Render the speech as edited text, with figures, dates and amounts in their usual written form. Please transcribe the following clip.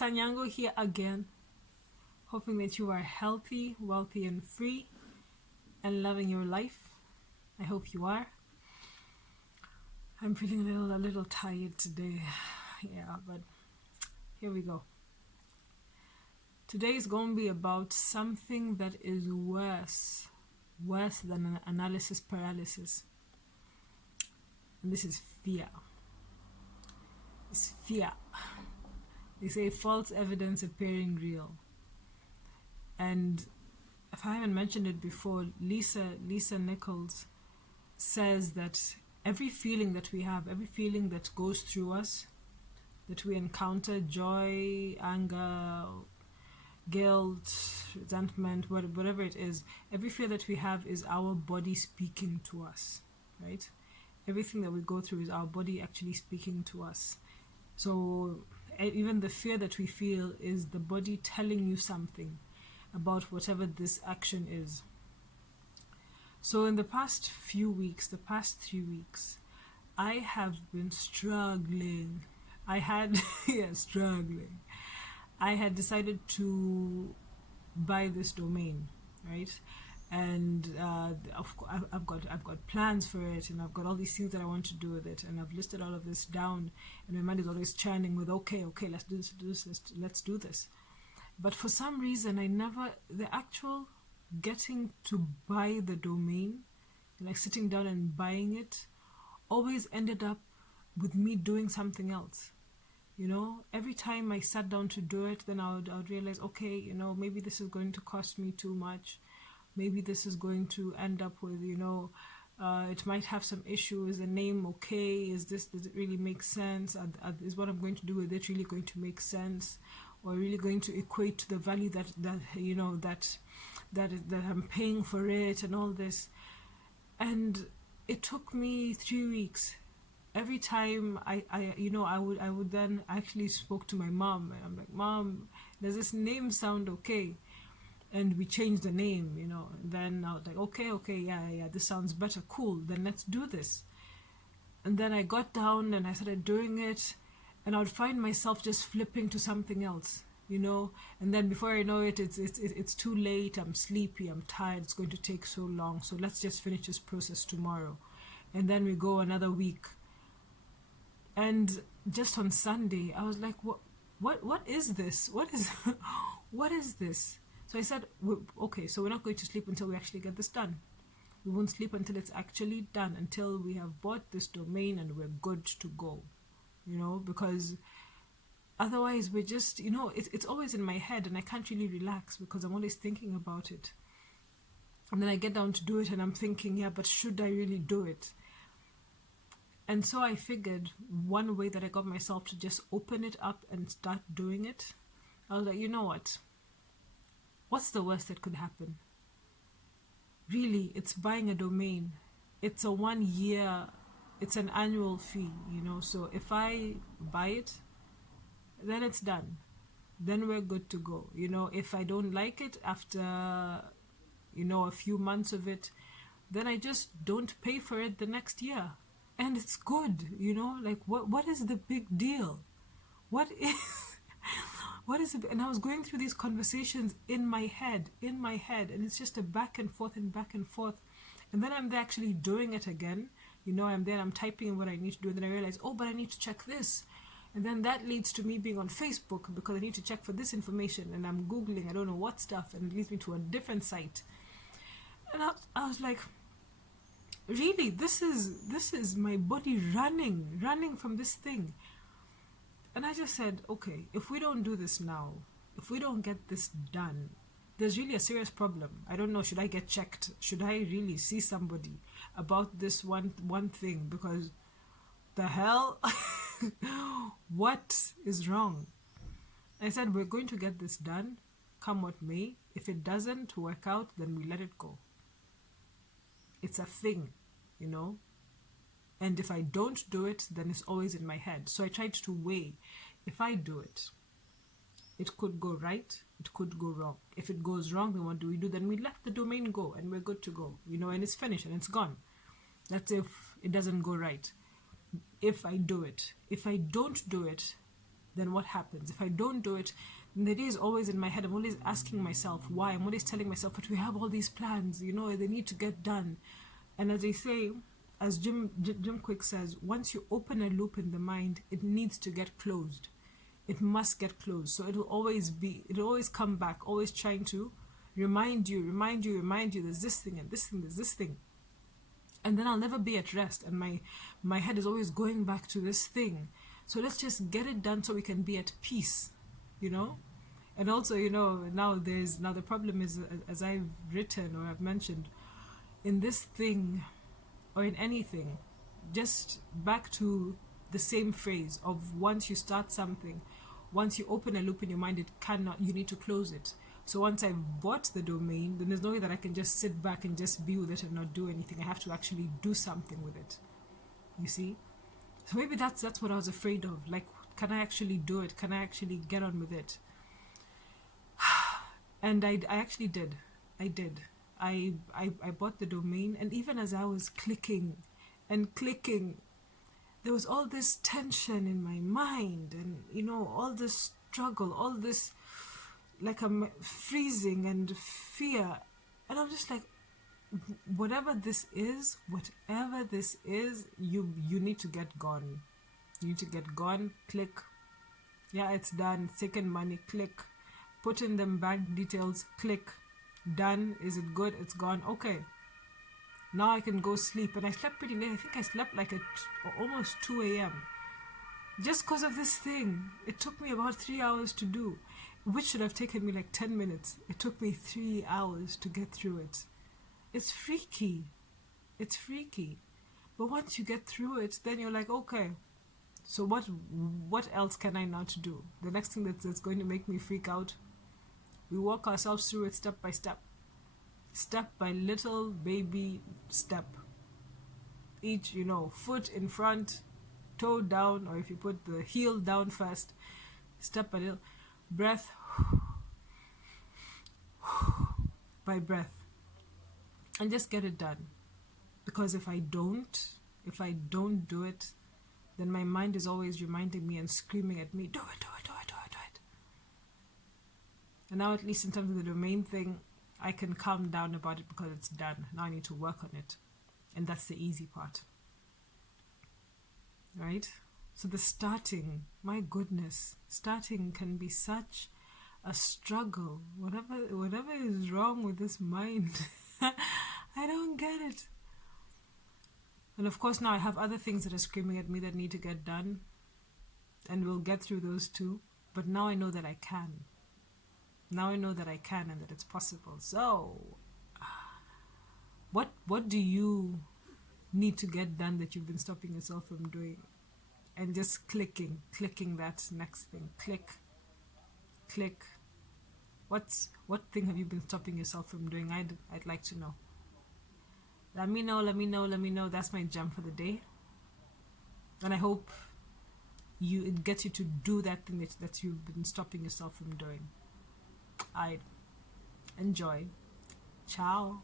Lisa Nyango here again, hoping that you are healthy, wealthy, and free, and loving your life. I hope you are. I'm feeling a little tired today. Yeah, but here we go. Today is going to be about something that is worse than an analysis paralysis. And this is fear. It's fear. They say false evidence appearing real. And if I haven't mentioned it before, Lisa Nichols says that every feeling that we have, every feeling that goes through us, that we encounter, joy, anger, guilt, resentment, whatever it is, every fear that we have is our body speaking to us, right? Everything that we go through is our body actually speaking to us. So even the fear that we feel is the body telling you something about whatever this action is. So in the past 3 weeks, I have been struggling. I had decided to buy this domain, right? And I've got plans for it, and I've got all these things that I want to do with it, and I've listed all of this down, and my mind is always churning with okay, let's do this. But for some reason, the actual getting to buy the domain, like sitting down and buying it, always ended up with me doing something else. You know, every time I sat down to do it, then I would realize, okay, you know, maybe this is going to cost me too much. Maybe this is going to end up with, it might have some issues. The name, okay, does it really make sense? Is what I'm going to do with it really going to make sense? Or really going to equate to the value that I'm paying for it and all this? And it took me 3 weeks. Every time I would then actually spoke to my mom, and I'm like, Mom, does this name sound okay? And we changed the name, and then I was like, okay, yeah, this sounds better, cool, then let's do this. And then I got down and I started doing it, and I would find myself just flipping to something else, and then before I know it, it's too late, I'm sleepy, I'm tired, it's going to take so long, so let's just finish this process tomorrow. And then we go another week. And just on Sunday, I was like, what is this? What is this? So I said, okay, so we're not going to sleep until we actually get this done. We won't sleep until it's actually done, until we have bought this domain and we're good to go, because otherwise we're just, it's always in my head and I can't really relax because I'm always thinking about it. And then I get down to do it and I'm thinking, yeah, but should I really do it? And so I figured one way that I got myself to just open it up and start doing it, I was like, you know what? What's the worst that could happen? Really, it's buying a domain. It's a 1 year, it's an annual fee, so if I buy it, then it's done. Then we're good to go. If I don't like it after, a few months of it, then I just don't pay for it the next year. And it's good, like what is the big deal? What is it? And I was going through these conversations in my head, and it's just a back and forth. And then I'm there actually doing it again. I'm there, I'm typing in what I need to do, and then I realize, oh, but I need to check this. And then that leads to me being on Facebook because I need to check for this information, and I'm Googling, I don't know what stuff, and it leads me to a different site. And I was like, really, this is my body running from this thing. And I just said, okay, if we don't do this now, if we don't get this done, there's really a serious problem. I don't know, should I get checked? Should I really see somebody about this one thing? Because the hell, what is wrong? I said, we're going to get this done, come what may. If it doesn't work out, then we let it go. It's a thing, and if I don't do it, then it's always in my head. So I tried to weigh, if I do it, it could go right, it could go wrong. If it goes wrong, then what do we do? Then we let the domain go and we're good to go, and it's finished and it's gone. That's if it doesn't go right. If I do it. If I don't do it, then what happens? If I don't do it, then the day is always in my head. I'm always asking myself why. I'm always telling myself, but we have all these plans, they need to get done. And as they say, as Jim Quick says, once you open a loop in the mind, it needs to get closed. It must get closed. So it'll always come back, always trying to remind you, there's this thing and this thing, there's this thing. And then I'll never be at rest. And my head is always going back to this thing. So let's just get it done so we can be at peace, And also, now the problem is, as I've written or I've mentioned, in this thing or in anything, just back to the same phrase of once you start something, once you open a loop in your mind, you need to close it. So once I've bought the domain, then there's no way that I can just sit back and just be with it and not do anything. I have to actually do something with it. You see? So maybe that's what I was afraid of. Like, can I actually do it? Can I actually get on with it? And I actually did. I did. I bought the domain, and even as I was clicking and clicking, there was all this tension in my mind, and all this struggle, all this like I'm freezing and fear, and I'm just like, whatever this is, you need to get gone. You need to get gone. Click. Yeah, it's done. It's taken money. Click. Put in them bank details. Click. Done. Is it good? It's gone. Okay. Now I can go sleep. And I slept pretty late. I think I slept like at almost 2 a.m. Just because of this thing. It took me about 3 hours to do, which should have taken me like 10 minutes. It took me 3 hours to get through it. It's freaky. It's freaky. But once you get through it, then you're like, okay, so what else can I now to do? The next thing that's going to make me freak out, we walk ourselves through it step by step. Step by little baby step. Each, foot in front, toe down, or if you put the heel down first, step by little, breath by breath. And just get it done. Because if I don't do it, then my mind is always reminding me and screaming at me, do it. And now, at least in terms of the domain thing, I can calm down about it because it's done. Now I need to work on it. And that's the easy part. Right? So the starting, my goodness, starting can be such a struggle. Whatever is wrong with this mind, I don't get it. And of course now I have other things that are screaming at me that need to get done. And we'll get through those too. But now I know that I can. Now I know that I can and that it's possible. So, what do you need to get done that you've been stopping yourself from doing? And just clicking that next thing. Click. What thing have you been stopping yourself from doing? I'd like to know. Let me know. That's my gem for the day. And I hope it gets you to do that thing that you've been stopping yourself from doing. I enjoy. Ciao.